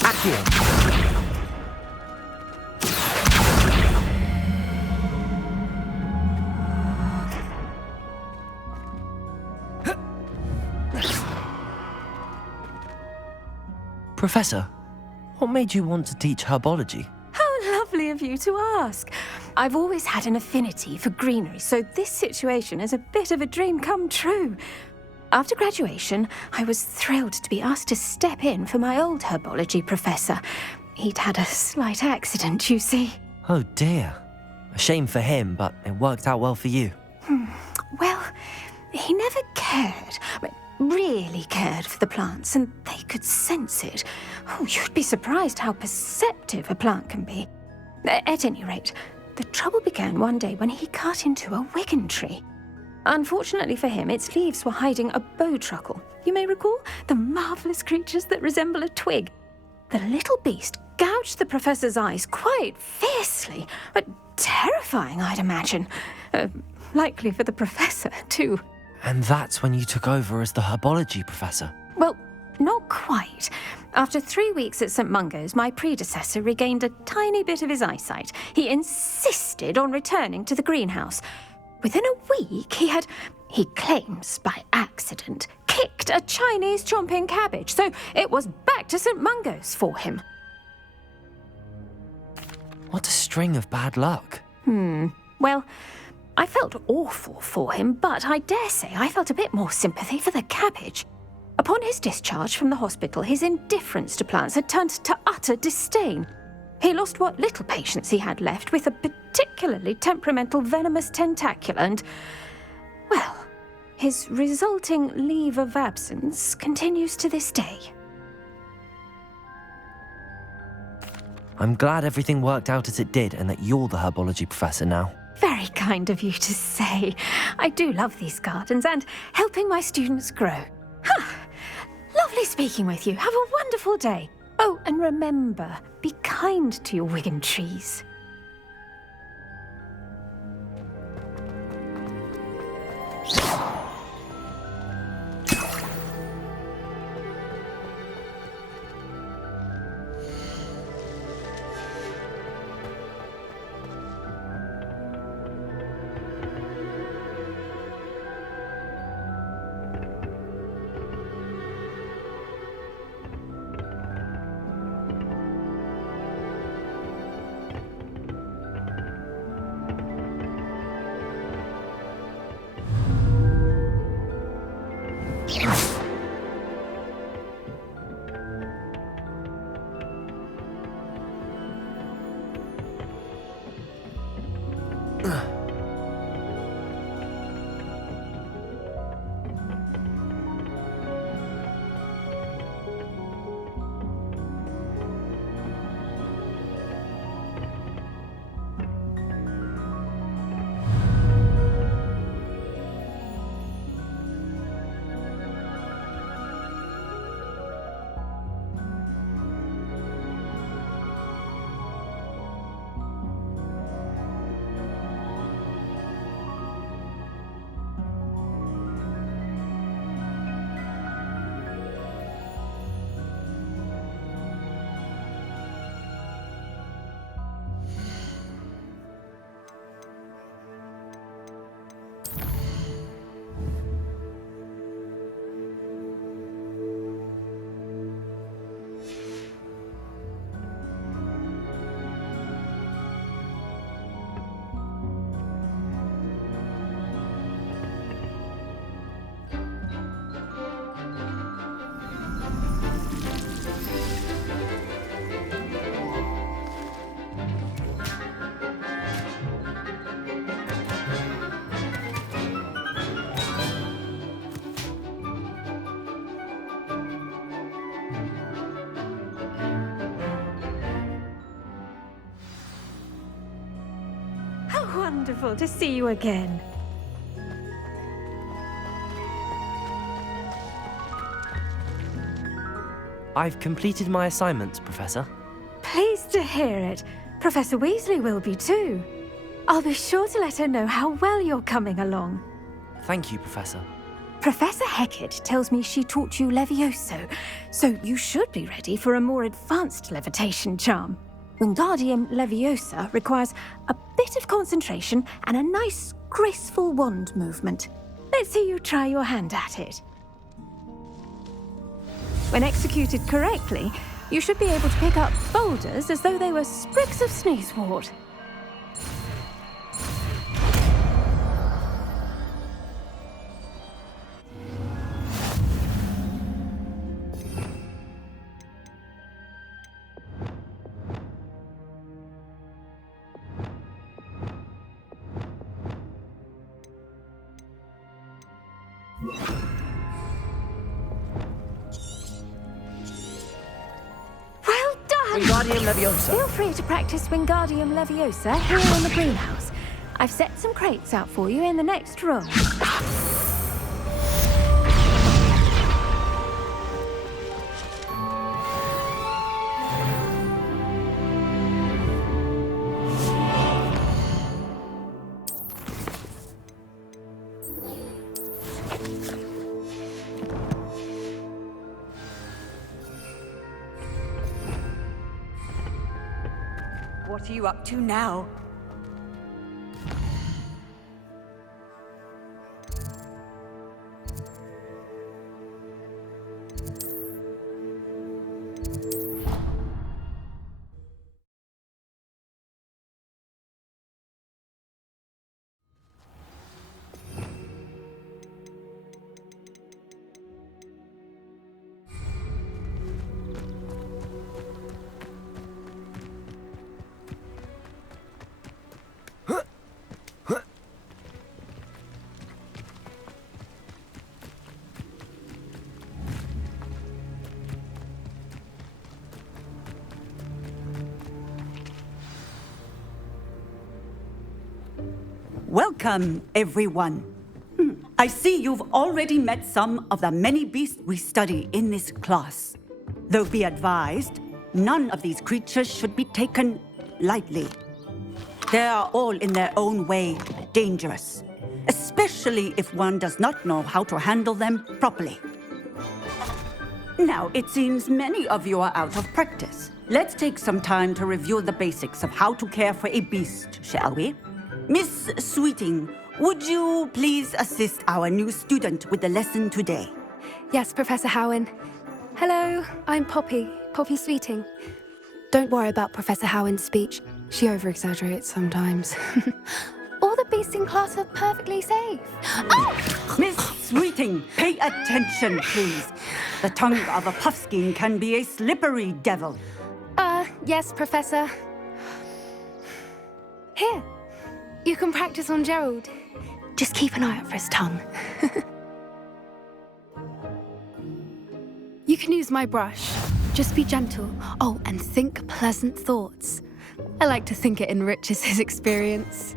Accio! Professor, what made you want to teach herbology? How lovely of you to ask. I've always had an affinity for greenery, so this situation is a bit of a dream come true. After graduation, I was thrilled to be asked to step in for my old herbology professor. He'd had a slight accident, you see. Oh dear. A shame for him, but it worked out well for you. Well, he never really cared for the plants, and they could sense it. Oh, you'd be surprised how perceptive a plant can be. At any rate, the trouble began one day when he cut into a wigan tree. Unfortunately for him, its leaves were hiding a bowtruckle. You may recall the marvellous creatures that resemble a twig. The little beast gouged the professor's eyes quite fiercely, but terrifying, I'd imagine. Likely for the professor, too. And that's when you took over as the herbology professor? Well, not quite. After 3 weeks at St. Mungo's, my predecessor regained a tiny bit of his eyesight. He insisted on returning to the greenhouse. Within a week, he claims by accident, kicked a Chinese chomping cabbage, so it was back to St. Mungo's for him. What a string of bad luck. Well, I felt awful for him, but I dare say I felt a bit more sympathy for the cabbage. Upon his discharge from the hospital, his indifference to plants had turned to utter disdain. He lost what little patience he had left with a particularly temperamental venomous tentacula and, well, his resulting leave of absence continues to this day. I'm glad everything worked out as it did and that you're the herbology professor now. Very kind of you to say. I do love these gardens and helping my students grow. Lovely speaking with you. Have a wonderful day. Oh, and remember, be kind to your wigan trees. Wonderful to see you again. I've completed my assignments, Professor. Pleased to hear it. Professor Weasley will be too. I'll be sure to let her know how well you're coming along. Thank you, Professor. Professor Hecat tells me she taught you Levioso, so you should be ready for a more advanced levitation charm. Wingardium Leviosa requires a bit of concentration and a nice, graceful wand movement. Let's see you try your hand at it. When executed correctly, you should be able to pick up boulders as though they were sprigs of sneezewort. Well done! Wingardium Leviosa. Feel free to practice Wingardium Leviosa here in the greenhouse. I've set some crates out for you in the next room. What are you up to now? Welcome, everyone. I see you've already met some of the many beasts we study in this class. Though be advised, none of these creatures should be taken lightly. They are all in their own way dangerous, especially if one does not know how to handle them properly. Now, it seems many of you are out of practice. Let's take some time to review the basics of how to care for a beast, shall we? Miss Sweeting, would you please assist our new student with the lesson today? Yes, Professor Howen. Hello, I'm Poppy Sweeting. Don't worry about Professor Howen's speech. She over-exaggerates sometimes. All the beasts in class are perfectly safe. Oh! Miss Sweeting, pay attention, please. The tongue of a puffskein can be a slippery devil. Yes, Professor. Here, you can practice on Gerald. Just keep an eye out for his tongue. You can use my brush. Just be gentle. Oh, and think pleasant thoughts. I like to think it enriches his experience.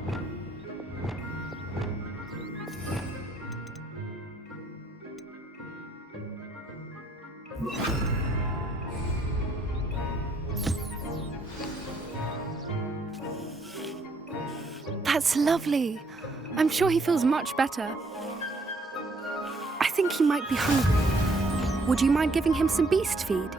That's lovely. I'm sure he feels much better. I think he might be hungry. Would you mind giving him some beast feed?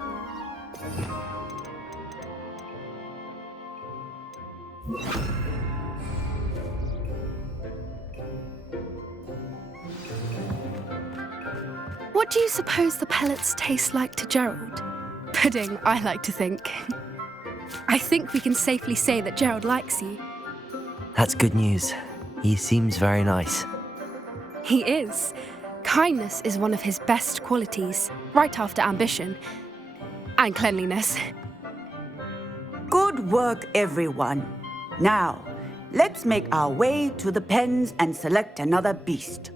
What do you suppose the pellets taste like to Gerald? Pudding, I like to think. I think we can safely say that Gerald likes you. That's good news. He seems very nice. He is. Kindness is one of his best qualities, right after ambition. And cleanliness. Good work, everyone. Now, let's make our way to the pens and select another beast.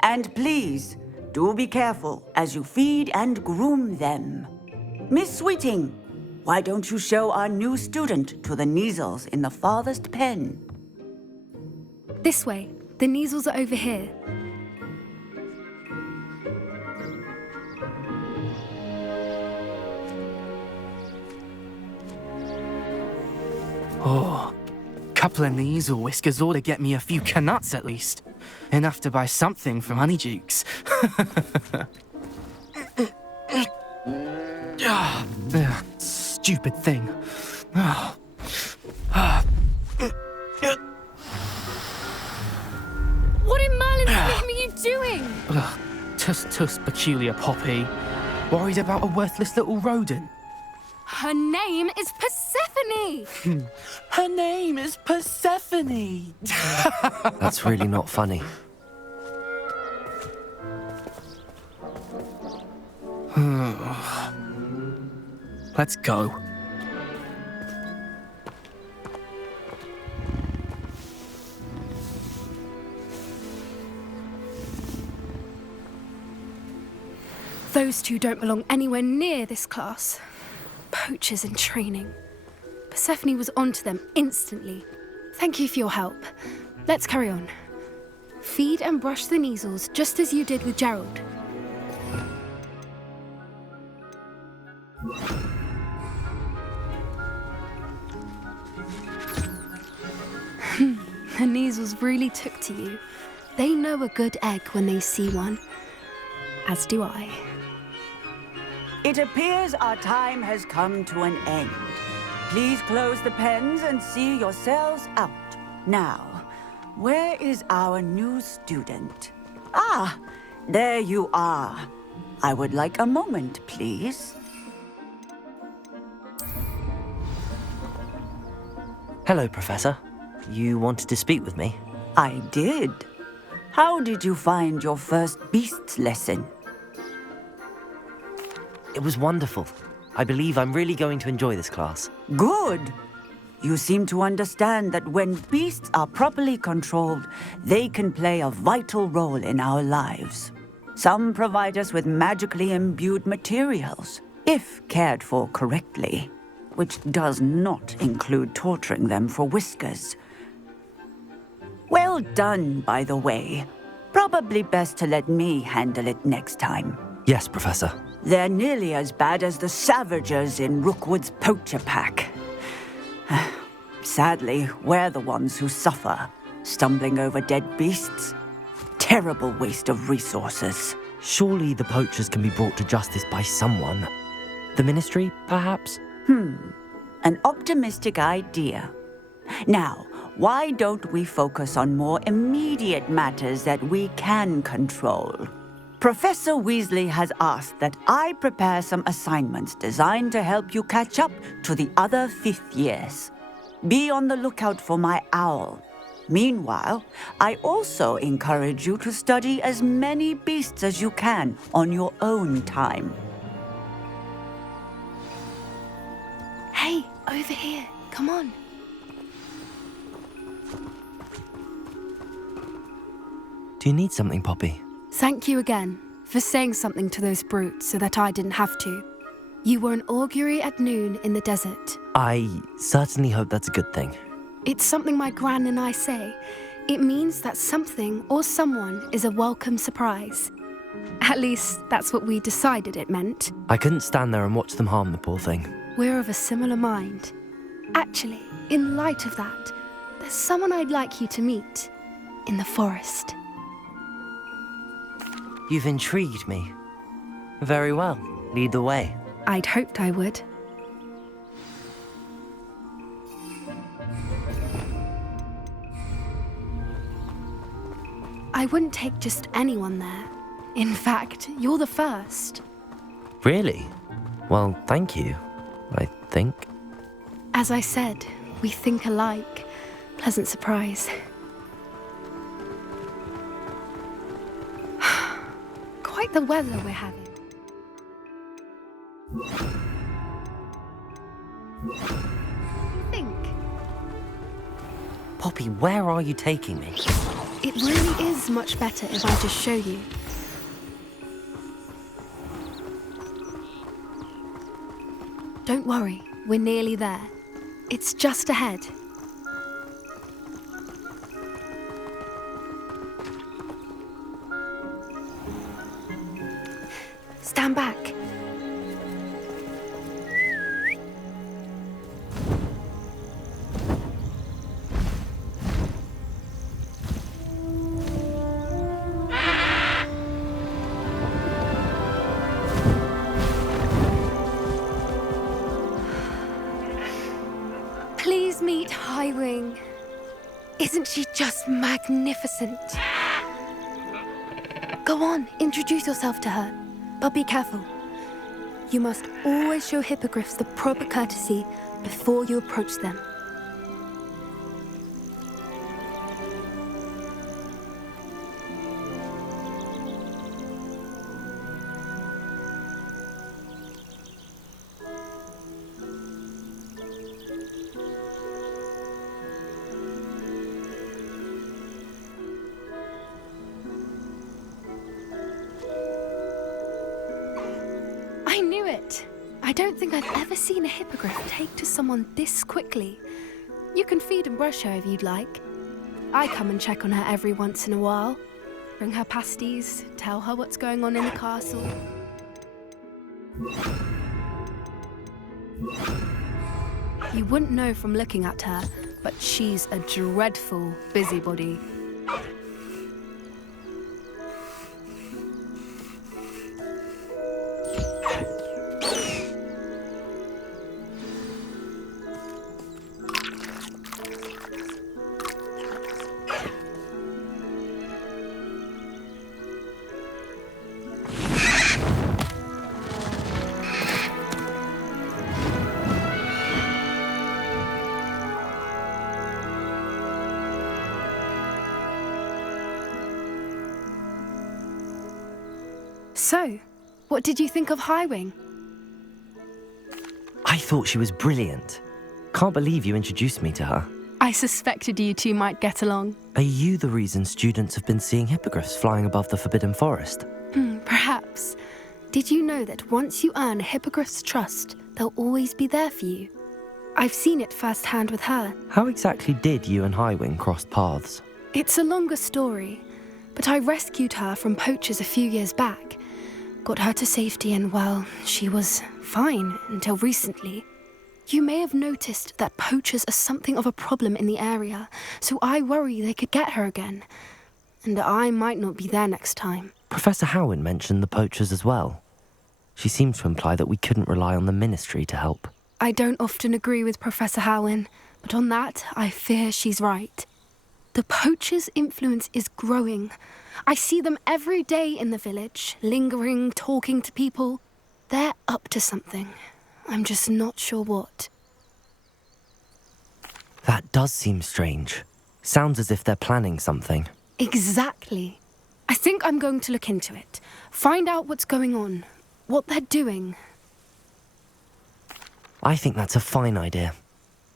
And please, do be careful as you feed and groom them. Miss Sweeting, why don't you show our new student to the Kneazles in the farthest pen? This way. The Kneazles are over here. Oh, couple of Kneasel whiskers ought to get me a few canuts at least. Enough to buy something from Honeydukes. Stupid thing. What in Merlin's name are you doing? Tuss, peculiar Poppy. Worried about a worthless little rodent? Her name is Persephone! Her name is Persephone! That's really not funny. Let's go. Those two don't belong anywhere near this class. Poachers in training. Persephone was onto them instantly. Thank you for your help. Let's carry on. Feed and brush the Kneasels just as you did with Gerald. The Kneasels really took to you. They know a good egg when they see one. As do I. It appears our time has come to an end. Please close the pens and see yourselves out. Now, where is our new student? Ah, there you are. I would like a moment, please. Hello, Professor. You wanted to speak with me? I did. How did you find your first beasts lesson? It was wonderful. I believe I'm really going to enjoy this class. Good. You seem to understand that when beasts are properly controlled, they can play a vital role in our lives. Some provide us with magically imbued materials, if cared for correctly, which does not include torturing them for whiskers. Well done, by the way. Probably best to let me handle it next time. Yes, Professor. They're nearly as bad as the Savagers in Rookwood's poacher pack. Sadly, we're the ones who suffer, stumbling over dead beasts. Terrible waste of resources. Surely the poachers can be brought to justice by someone. The Ministry, perhaps? An optimistic idea. Now, why don't we focus on more immediate matters that we can control? Professor Weasley has asked that I prepare some assignments designed to help you catch up to the other fifth years. Be on the lookout for my owl. Meanwhile, I also encourage you to study as many beasts as you can on your own time. Hey, over here. Come on. Do you need something, Poppy? Thank you again for saying something to those brutes so that I didn't have to. You were an augury at noon in the desert. I certainly hope that's a good thing. It's something my gran and I say. It means that something or someone is a welcome surprise. At least, that's what we decided it meant. I couldn't stand there and watch them harm the poor thing. We're of a similar mind. Actually, in light of that, there's someone I'd like you to meet. In the forest. You've intrigued me. Very well. Lead the way. I'd hoped I would. I wouldn't take just anyone there. In fact, you're the first. Really? Well, thank you, I think. As I said, we think alike. Pleasant surprise. Quite the weather we're having. Think. Poppy, where are you taking me? It really is much better if I just show you. Don't worry, we're nearly there. It's just ahead. Stand back. Please meet Highwing. Isn't she just magnificent? Go on, introduce yourself to her. But be careful. You must always show hippogriffs the proper courtesy before you approach them. I knew it. I don't think I've ever seen a hippogriff take to someone this quickly. You can feed and brush her if you'd like. I come and check on her every once in a while. Bring her pasties, tell her what's going on in the castle. You wouldn't know from looking at her, but she's a dreadful busybody. So, what did you think of Highwing? I thought she was brilliant. Can't believe you introduced me to her. I suspected you two might get along. Are you the reason students have been seeing hippogriffs flying above the Forbidden Forest? Perhaps. Did you know that once you earn a hippogriff's trust, they'll always be there for you? I've seen it firsthand with her. How exactly did you and Highwing cross paths? It's a longer story, but I rescued her from poachers a few years back. Got her to safety and, well, she was fine until recently. You may have noticed that poachers are something of a problem in the area, so I worry they could get her again. And I might not be there next time. Professor Howen mentioned the poachers as well. She seemed to imply that we couldn't rely on the ministry to help. I don't often agree with Professor Howen, but on that, I fear she's right. The poachers' influence is growing. I see them every day in the village, lingering, talking to people. They're up to something. I'm just not sure what. That does seem strange. Sounds as if they're planning something. Exactly. I think I'm going to look into it. Find out what's going on, what they're doing. I think that's a fine idea.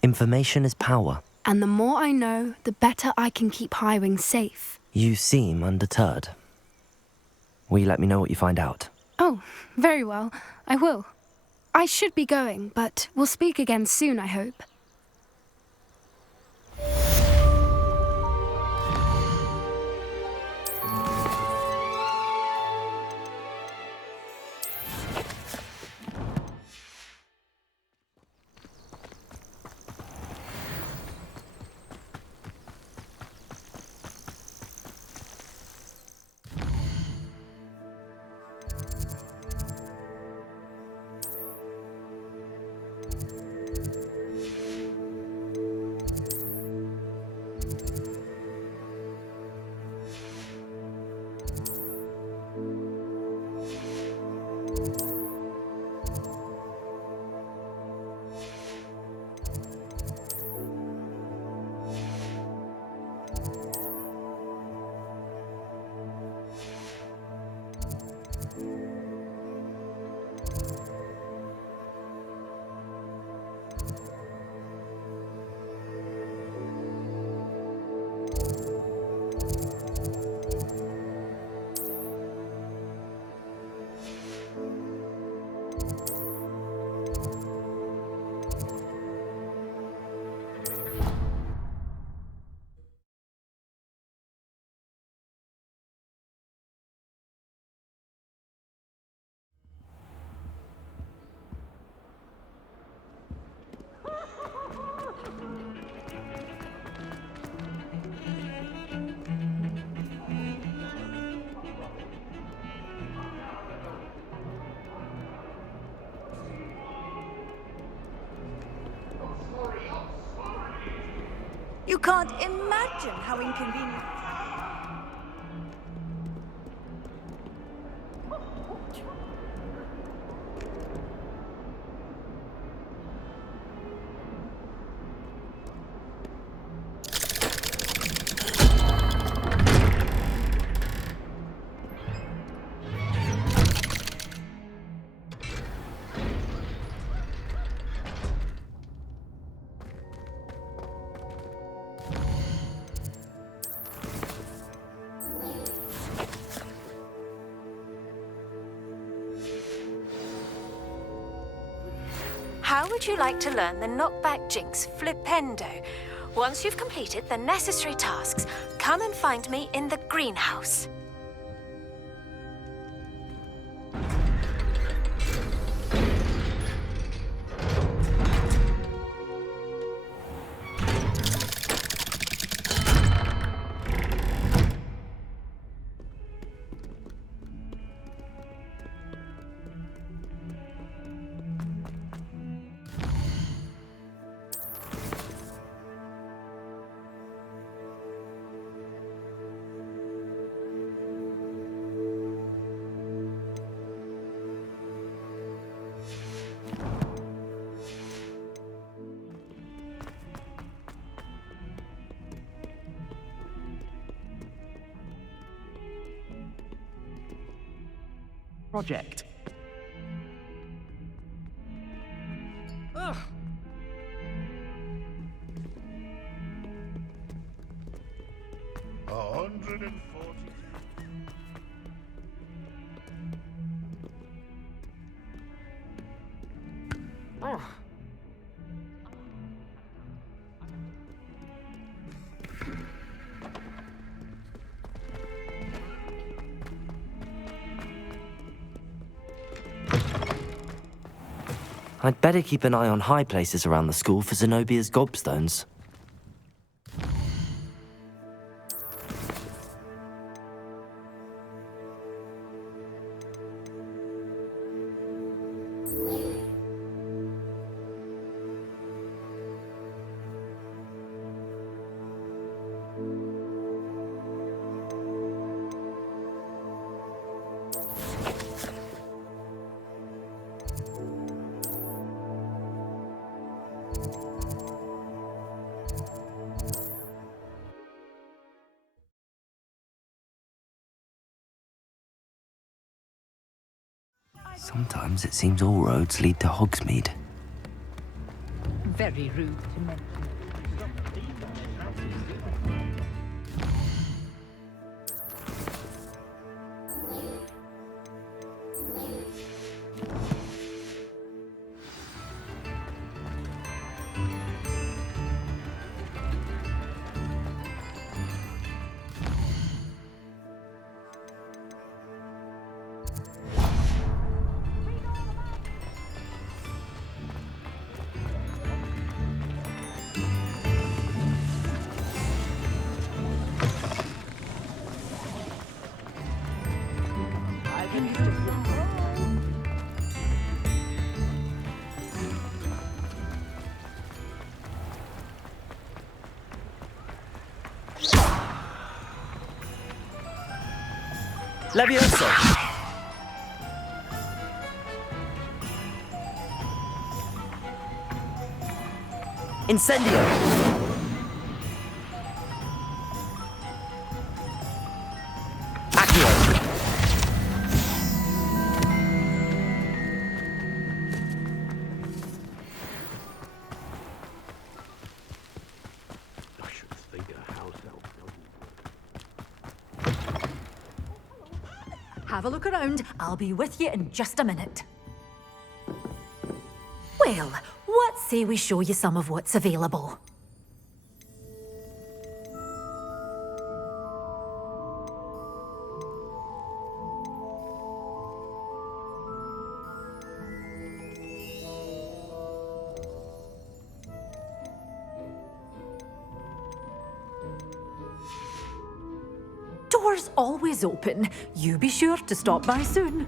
Information is power. And the more I know, the better I can keep Highwing safe. You seem undeterred. Will you let me know what you find out? Oh, very well. I will. I should be going, but we'll speak again soon, I hope. You can't imagine how inconvenient. How would you like to learn the knockback jinx Flipendo? Once you've completed the necessary tasks, come and find me in the greenhouse. Project. Ugh. Ugh. I'd better keep an eye on high places around the school for Zenobia's gobstones. Sometimes it seems all roads lead to Hogsmeade. Very rude to mention. Levioso! Incendio! Accio! I should think a house elf. Have a look around. I'll be with you in just a minute. Well, what say we show you some of what's available? Doors always open. You be sure to stop by soon.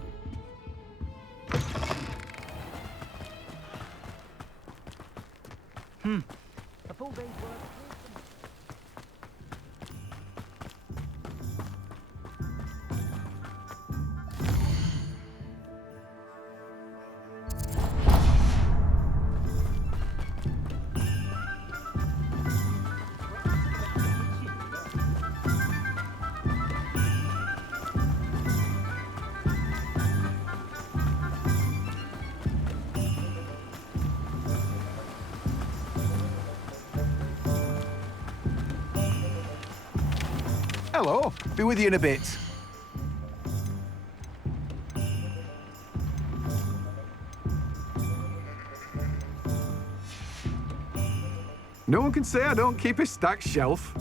Hello. Be with you in a bit. No one can say I don't keep a stacked shelf.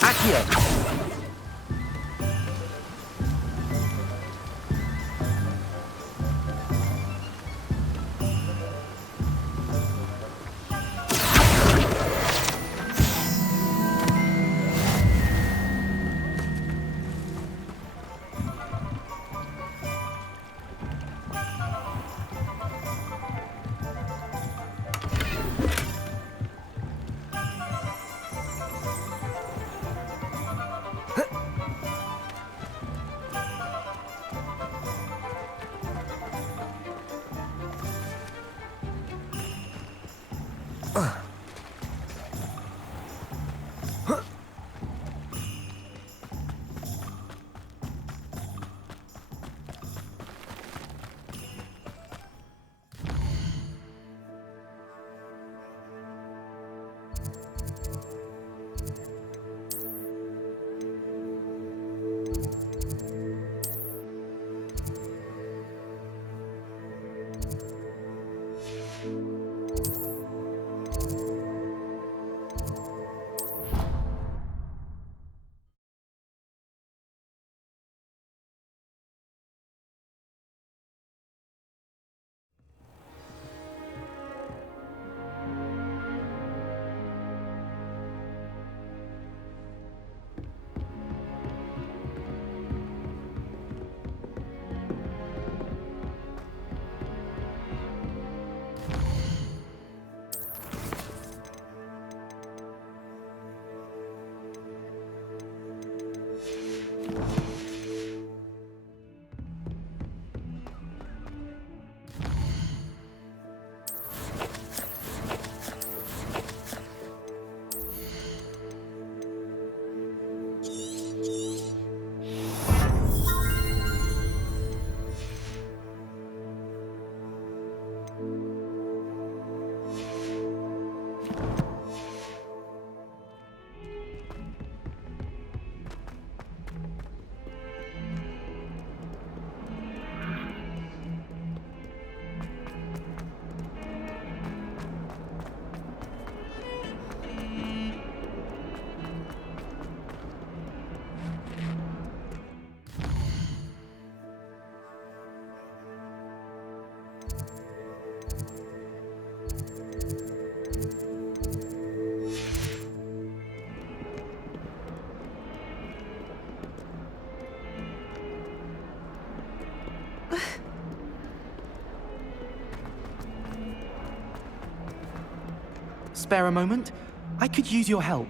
Accio! Spare a moment? I could use your help.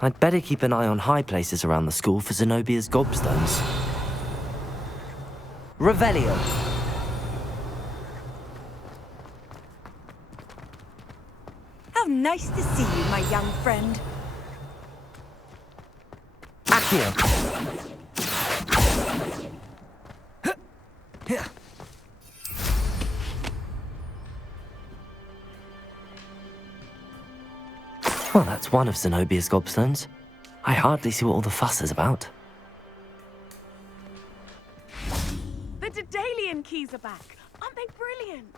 I'd better keep an eye on high places around the school for Zenobia's gobstones. Revelio! How nice to see you, my young friend. Accio! Well, that's one of Zenobia's gobstones. I hardly see what all the fuss is about. The Daedalian keys are back. Aren't they brilliant?